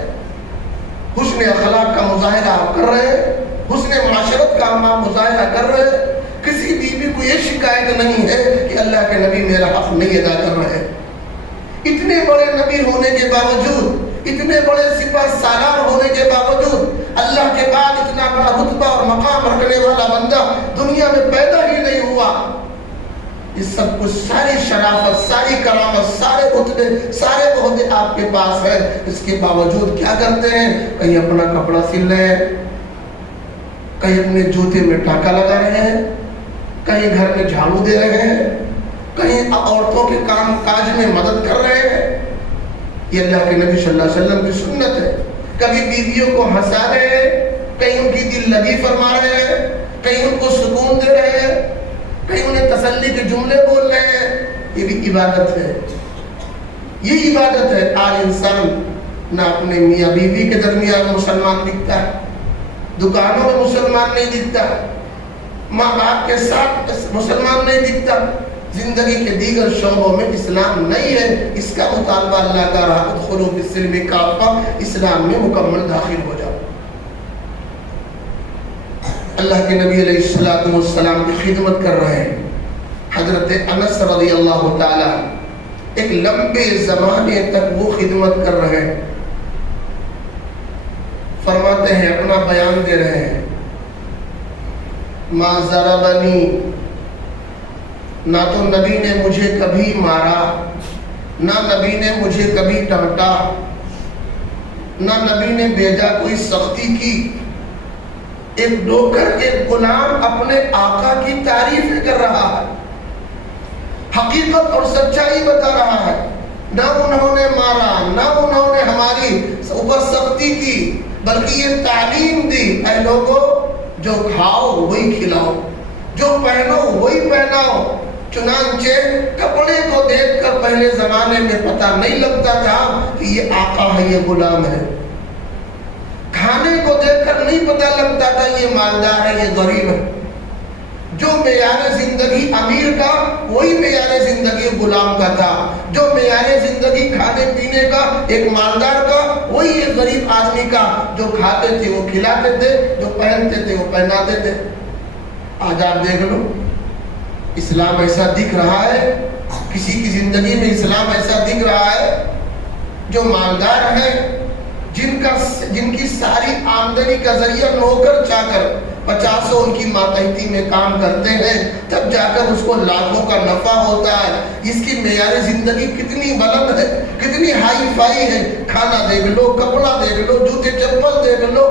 حسن اخلاق کا مظاہرہ آپ کر رہے ہیں، حسن معاشرت کا آپ مظاہرہ کر رہے ہیں، کسی بیوی کو یہ شکایت نہیں ہے کہ اللہ کے نبی میرا حق نہیں ادا کر رہے ہیں۔ اتنے بڑے نبی ہونے کے باوجود، اتنے بڑے سپہ سالار ہونے کے باوجود، اللہ کے بعد اتنا بڑا رتبہ اور مقام رکھنے والا بندہ دنیا میں پیدا ہی نہیں ہوا۔ یہ سب کچھ، ساری شرافت، ساری کرامت، سارے رتبے، سارے عہدے آپ کے پاس ہیں، اس کے باوجود کیا کرتے ہیں؟ کہیں اپنا کپڑا سل رہے ہیں، کہیں اپنے جوتے میں ٹاکا لگا رہے ہیں، کہیں گھر میں جھاڑو دے رہے ہیں، کہیں عورتوں کے کام کاج میں مدد کر رہے ہیں۔ یہ اللہ کے نبی صلی اللہ علیہ وسلم کی سنت ہے۔ کبھی بیویوں کو ہنسا رہے ہیں، کہیں ان کی دل لگی فرما رہے ہیں، کہیں ان کو سکون دے رہے ہیں، کہیں انہیں تسلی کے جملے بول رہے ہیں، یہ بھی عبادت ہے، یہ عبادت ہے۔ آج انسان نہ اپنے میاں بیوی کے درمیان مسلمان دکھتا ہے، دکانوں میں مسلمان نہیں دکھتا، ماں باپ کے ساتھ مسلمان نہیں دکھتا، زندگی کے دیگر شعبوں میں اسلام نہیں ہے۔ اس کا مطالبہ اللہ کا رہا، ادخلوا فی السلم کافہ، اسلام میں مکمل داخل ہو جاؤ۔ اللہ کے نبی علیہ الصلوۃ والسلام کی خدمت کر رہے ہیں حضرت انس رضی اللہ تعالی، ایک لمبے زمانے تک وہ خدمت کر رہے ہیں، فرماتے ہیں، اپنا بیان دے رہے ہیں، ما ضربنی، نہ تو نبی نے مجھے کبھی مارا، نہ نبی نے مجھے کبھی ڈانٹا، نہ نبی نے بھیجا کوئی سختی کی۔ ایک نوکر، ایک غلام اپنے آقا کی تعریفیں کر رہا ہے، حقیقت اور سچائی بتا رہا ہے، نہ انہوں نے مارا، نہ انہوں نے ہماری اوپر سختی کی، بلکہ یہ تعلیم دی، اے لوگوں جو کھاؤ وہی کھلاؤ، جو پہنو وہی پہناؤ۔ چنانچہ کپڑے کو دیکھ کر پہلے زمانے میں پتہ نہیں لگتا تھا کہ یہ آقا ہے، یہ غلام ہے، کھانے کو دیکھ کر نہیں پتہ لگتا تھا یہ مالدار ہے، یہ غریب ہے۔ جو معیار زندگی امیر کا وہی معیار زندگی غلام کا تھا، جو معیار زندگی کھانے پینے کا ایک مالدار کا وہی ایک غریب آدمی کا، جو کھاتے تھے وہ کھلاتے تھے، جو پہنتے تھے وہ پہناتے تھے۔ آج آپ دیکھ لو، اسلام ایسا دکھ رہا ہے، کسی کی زندگی میں اسلام ایسا دکھ رہا ہے، جو مالدار ہیں، جن کی ساری آمدنی کا ذریعہ نوکر چاکر 50 ان کی ماتحتی میں کام کرتے ہیں، تب جا کر اس کو لاکھوں کا نفع ہوتا ہے۔ اس کی معیار زندگی کتنی بلند ہے، کتنی ہائی فائی ہے، کھانا دیکھ لو، کپڑا دیکھ لو، جوتے چپل دیکھ لو،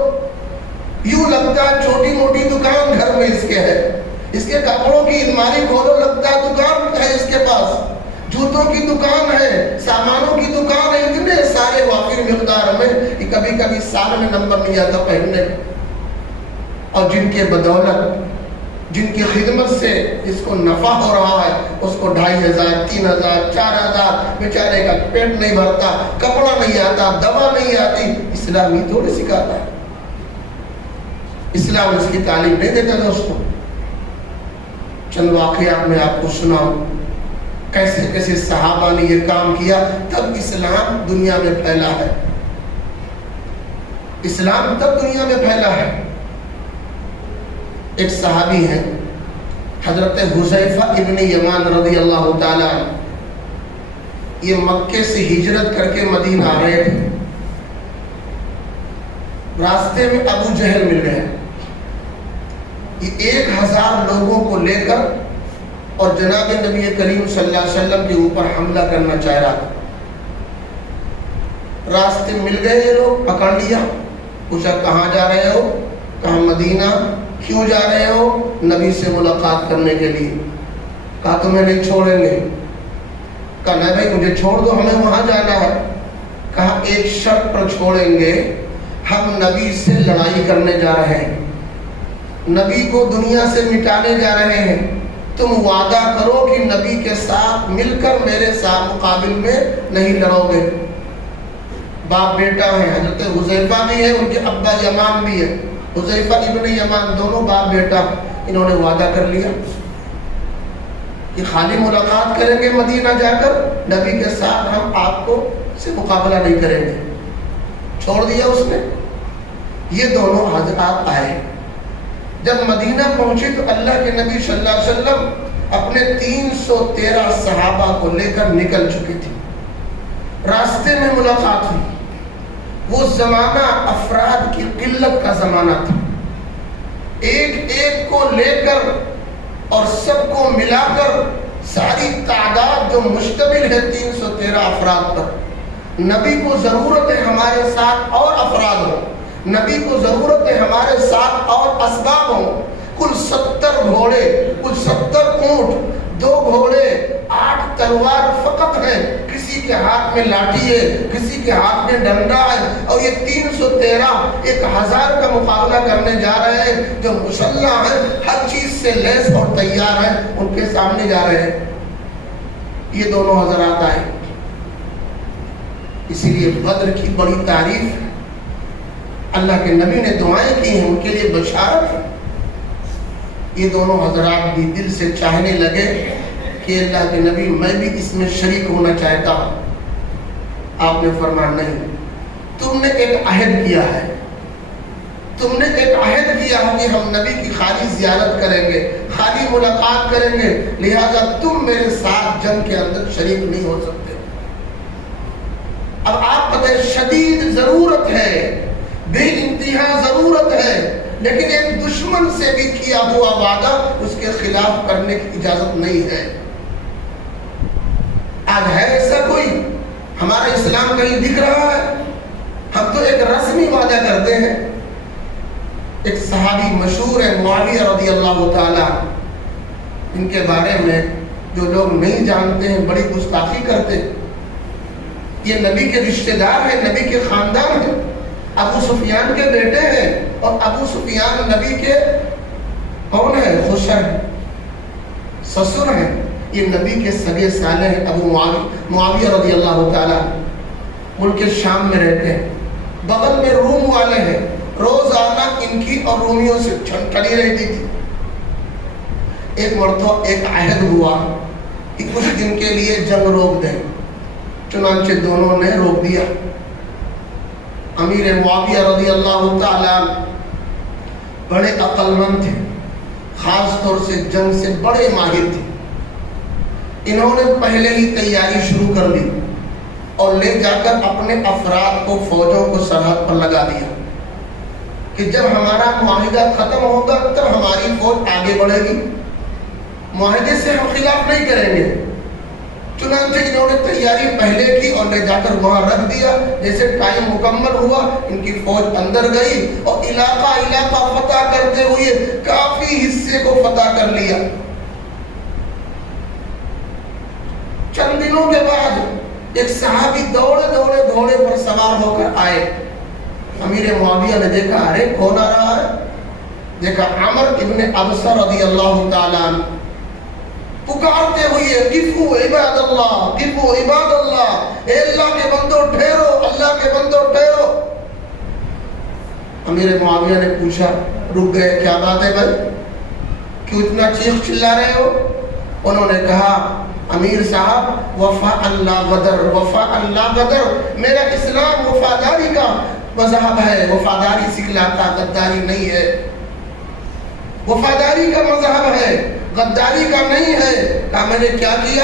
یوں لگتا ہے چھوٹی موٹی دکان گھر میں اس کے ہے، اس کے کپڑوں کی الماری کھولو لگتا ہے دکان ہے اس کے پاس، جوتوں کی دکان ہے، سامانوں کی دکان ہے، اتنے سارے وافر مقدار میں کہ کبھی کبھی سال میں نمبر نہیں آتا پہننے، اور جن کے بدولت، جن کی خدمت سے اس کو نفع ہو رہا ہے، اس کو 2500 3000 4000 بیچارے کا پیٹ نہیں بھرتا، کپڑا نہیں آتا، دوا نہیں آتی۔ اسلام ہی تھوڑی سکھاتا ہے، اسلام اس کی تعلیم نہیں دیتا دوستوں۔ چند واقعات میں آپ کو سناؤں کیسے کیسے صحابہ نے یہ کام کیا، تب اسلام دنیا میں پھیلا ہے، اسلام تب دنیا میں پھیلا ہے۔ ایک صحابی ہیں حضرت حذیفہ ابن یمان رضی اللہ تعالی عنہ، یہ مکے سے ہجرت کر کے مدینہ آ رہے تھے، راستے میں ابو جہل مل گئے، یہ 1000 لوگوں کو لے کر اور جناب نبی کریم صلی اللہ علیہ وسلم کے اوپر حملہ کرنا چاہ رہا تھا۔ راستے مل گئے، یہ لوگ پکڑ لیا، پوچھا کہاں جا رہے ہو؟ کہا مدینہ۔ کیوں جا رہے ہو؟ نبی سے ملاقات کرنے کے لیے۔ کہا تمہیں نہیں چھوڑیں گے۔ کہا نہیں بھائی مجھے چھوڑ دو، ہمیں وہاں جانا ہے۔ کہا ایک شرط پر چھوڑیں گے، ہم نبی سے لڑائی کرنے جا رہے ہیں، نبی کو دنیا سے مٹانے جا رہے ہیں، تم وعدہ کرو کہ نبی کے ساتھ مل کر میرے ساتھ مقابل میں نہیں لڑو گے۔ باپ بیٹا ہیں، حضرت حذیفہ بھی ہے، ان کے ابا یمان بھی ہے، حذیفہ ابن یمان، دونوں باپ بیٹا۔ انہوں نے وعدہ کر لیا کہ خالی ملاقات کریں گے مدینہ جا کر، نبی کے ساتھ ہم آپ کو سے مقابلہ نہیں کریں گے۔ چھوڑ دیا اس نے۔ یہ دونوں حضرات آئے، جب مدینہ پہنچے تو اللہ کے نبی صلی اللہ علیہ وسلم اپنے 313 صحابہ کو لے کر نکل چکے تھے۔ راستے میں ملاقات ہوئی۔ وہ زمانہ افراد کی قلت کا زمانہ تھا، ایک ایک کو لے کر اور سب کو ملا کر ساری تعداد جو مشتمل ہے 313 افراد پر، نبی کو ضرورت ہے ہمارے ساتھ اور افراد ہوں، نبی کو ضرورت ہے ہمارے ساتھ اور اسباب ہوں۔ کل 70 گھوڑے، کل 70 اونٹ، 2 گھوڑے، 8 تلوار فقط ہیں، کسی کے ہاتھ میں لاٹھی ہے، کسی کے ہاتھ میں ڈنڈا ہے، اور یہ 313 1000 کا مقابلہ کرنے جا رہے ہیں، جو مسلح ہیں، ہر چیز سے لیس اور تیار ہیں، ان کے سامنے جا رہے ہیں۔ یہ دونوں حضرات آئے، اسی لیے بدر کی بڑی تعریف ہے، اللہ کے نبی نے دعائیں کی ہیں، ان کے لیے بشارت ہے۔ یہ دونوں حضرات بھی دل سے چاہنے لگے کہ اللہ کے نبی میں بھی اس میں شریک ہونا چاہتا ہوں۔ آپ نے فرمایا نہیں، تم نے ایک عہد کیا ہے، تم نے ایک عہد کیا ہے کہ ہم نبی کی خالی زیارت کریں گے، خالی ملاقات کریں گے، لہذا تم میرے ساتھ جنگ کے اندر شریک نہیں ہو سکتے۔ اب آپ پتہ شدید ضرورت ہے، بے انتہا ضرورت ہے، لیکن ایک دشمن سے بھی کیا ہوا وعدہ اس کے خلاف کرنے کی اجازت نہیں ہے۔ آج ہے ایسا کوئی؟ ہمارا اسلام کہیں دکھ رہا ہے؟ ہم تو ایک رسمی وعدہ کرتے ہیں۔ ایک صحابی مشہور ہے معاویہ رضی اللہ تعالی، ان کے بارے میں جو لوگ نہیں جانتے ہیں بڑی گستاخی کرتے۔ یہ نبی کے رشتہ دار ہیں، نبی کے خاندان ہیں، ابو سفیان کے بیٹے ہیں، اور ابو سفیان نبی کے کون ہے؟ خسر ہیں، سسر ہیں، یہ نبی کے سگے سالے ہیں۔ ابو معاویہ رضی اللہ تعالیٰ ملک شام میں رہتے ہیں، بغل میں روم والے ہیں، روزانہ ان کی اور رومیوں سے ٹھڑی رہتی تھی۔ ایک مرتبہ ایک عہد ہوا کہ کچھ دن کے لیے جنگ روک دیں، چنانچہ دونوں نے روک دیا۔ امیر معاویہ رضی اللہ تعالیٰ بڑے عقل مند تھے، خاص طور سے جنگ سے بڑے ماہر تھے۔ انہوں نے پہلے ہی تیاری شروع کر دی اور لے جا کر اپنے افراد کو، فوجوں کو سرحد پر لگا دیا کہ جب ہمارا معاہدہ ختم ہوگا تب ہماری فوج آگے بڑھے گی، معاہدے سے ہم خلاف نہیں کریں گے۔ چنانچہ انہوں نے تیاری پہلے کی اور لے جا کر وہاں رکھ دیا۔ جیسے ٹائم مکمل ہوا ان کی فوج اندر گئی اور علاقہ فتح کرتے ہوئے کافی حصے کو فتح کر لیا۔ چند دنوں کے بعد ایک صحابی دوڑے گھوڑے پر سوار ہو کر آئے۔ امیر معاویہ نے دیکھا، ارے کون آ رہا ہے؟ دیکھا عمر ابن ابصر رضی اللہ تعالیٰ عنہ پکارتے ہوئے، قفو عباد اللہ، قفو عباد اللہ، اے اللہ کے بندوں ٹھہرو، اللہ کے بندوں ٹھہرو۔ امیر معاویہ نے پوچھا، رک گئے، کیا بات ہے بھائی، کیوں اتنا چیخ چلا رہے ہو؟ انہوں نے کہا، امیر صاحب وفا اللہ غدر، وفا اللہ غدر، میرا اسلام وفاداری کا مذہب ہے، وفاداری سکھلاتا، غداری نہیں ہے، وفاداری کا مذہب ہے، غداری کا نہیں ہے۔ کہا میں نے کیا کیا؟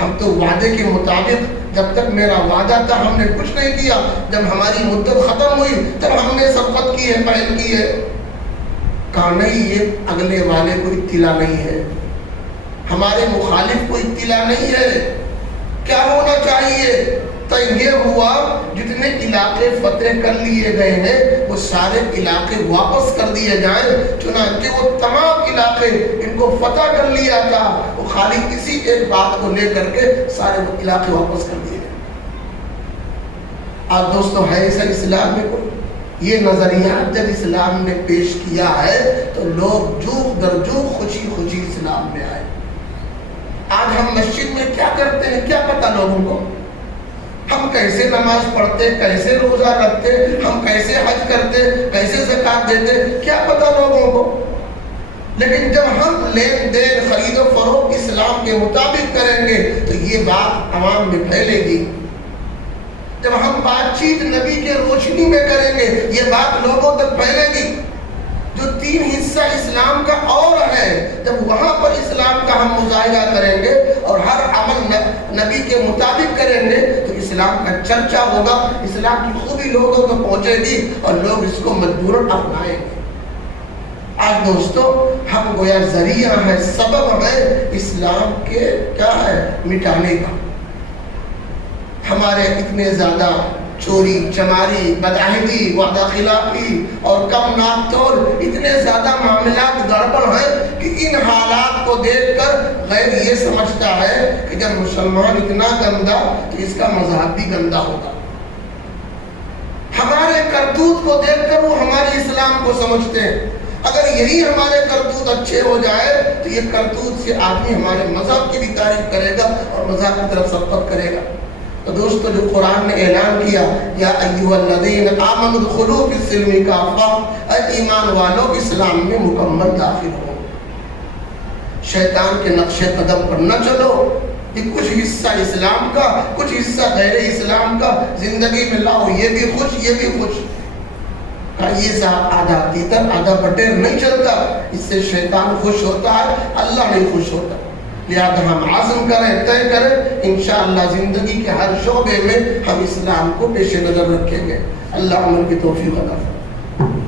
ہم تو وعدے کے مطابق، جب تک میرا وعدہ تھا ہم نے کچھ نہیں کیا، جب ہماری مدت ختم ہوئی تب ہم نے سبقت کی ہے، پہل کی ہے۔ کہا نہیں، یہ اگلے والے کو اطلاع نہیں ہے، ہمارے مخالف کو اطلاع نہیں ہے۔ کیا ہونا چاہیے؟ تو یہ ہوا جتنے علاقے فتح کر لیے گئے ہیں وہ سارے علاقے واپس کر دیے جائیں۔ چنانچہ وہ تمام علاقے ان کو فتح کر لیا تھا، وہ خالی کسی ایک بات کو لے کر کے سارے وہ علاقے واپس کر دیے گئے۔ آپ دوستو ہے ایسا اسلام میں کوئی؟ یہ نظریات جب اسلام نے پیش کیا ہے تو لوگ جوق در جوق خوشی خوشی اسلام میں آئے۔ آج ہم مسجد میں کیا کرتے ہیں کیا پتہ لوگوں کو؟ ہم کیسے نماز پڑھتے، کیسے روزہ رکھتے، ہم کیسے حج کرتے، کیسے زکوٰۃ دیتے، کیا پتہ لوگوں کو؟ لیکن جب ہم لین دین خرید و فروخت اسلام کے مطابق کریں گے تو یہ بات عوام میں پھیلے گی۔ جب ہم بات چیت نبی کے روشنی میں کریں گے یہ بات لوگوں تک پھیلے گی۔ جو تین حصہ اسلام کا اور ہے، جب وہاں پر اسلام کا ہم مظاہرہ کریں گے اور ہر عمل نبی کے مطابق کریں گے تو اسلام کا چرچا ہوگا، اسلام کی خوبی لوگوں کو پہنچے گی اور لوگ اس کو مجبوراً اپنائیں گے۔ آج دوستو ہم گویا ذریعہ ہے، سبب ہے اسلام کے کیا ہے مٹانے کا۔ ہمارے اتنے زیادہ چوری چماری بدعہدی وعدہ خلافی اور کم ناک توڑ اتنے زیادہ معاملات گڑبڑ ہیں کہ ان حالات کو دیکھ کر غیر یہ سمجھتا ہے کہ جب مسلمان اتنا گندا تو اس کا مذہب بھی گندا ہوگا۔ ہمارے کرتوت کو دیکھ کر وہ ہمارے اسلام کو سمجھتے ہیں۔ اگر یہی ہمارے کرتوت اچھے ہو جائے تو یہ کرتوت سے آدمی ہمارے مذہب کی بھی تعریف کرے گا اور مذہب کی طرف سبقت کرے گا۔ تو دوستو جو قرآن نے اعلان کیا، یا ایھا الذین آمنوا ادخلوا فی السلم کافہ، اے ایمان والو اسلام میں مکمل داخل ہو، شیطان کے نقش قدم پر نہ چلو کہ کچھ حصہ اسلام کا کچھ حصہ غیر اسلام کا زندگی میں لاؤ، یہ بھی خوش یہ بھی خوش۔ یہ صاحب آدھا تیتر آدھا بٹیر نہیں چلتا، اس سے شیطان خوش ہوتا ہے، اللہ نہیں خوش ہوتا۔ لہذا ہم عزم کریں، طے کریں، انشاءاللہ زندگی کے ہر شعبے میں ہم اسلام کو پیش نظر رکھیں گے۔ اللہ عمل کی توفیق عطا فرمائے۔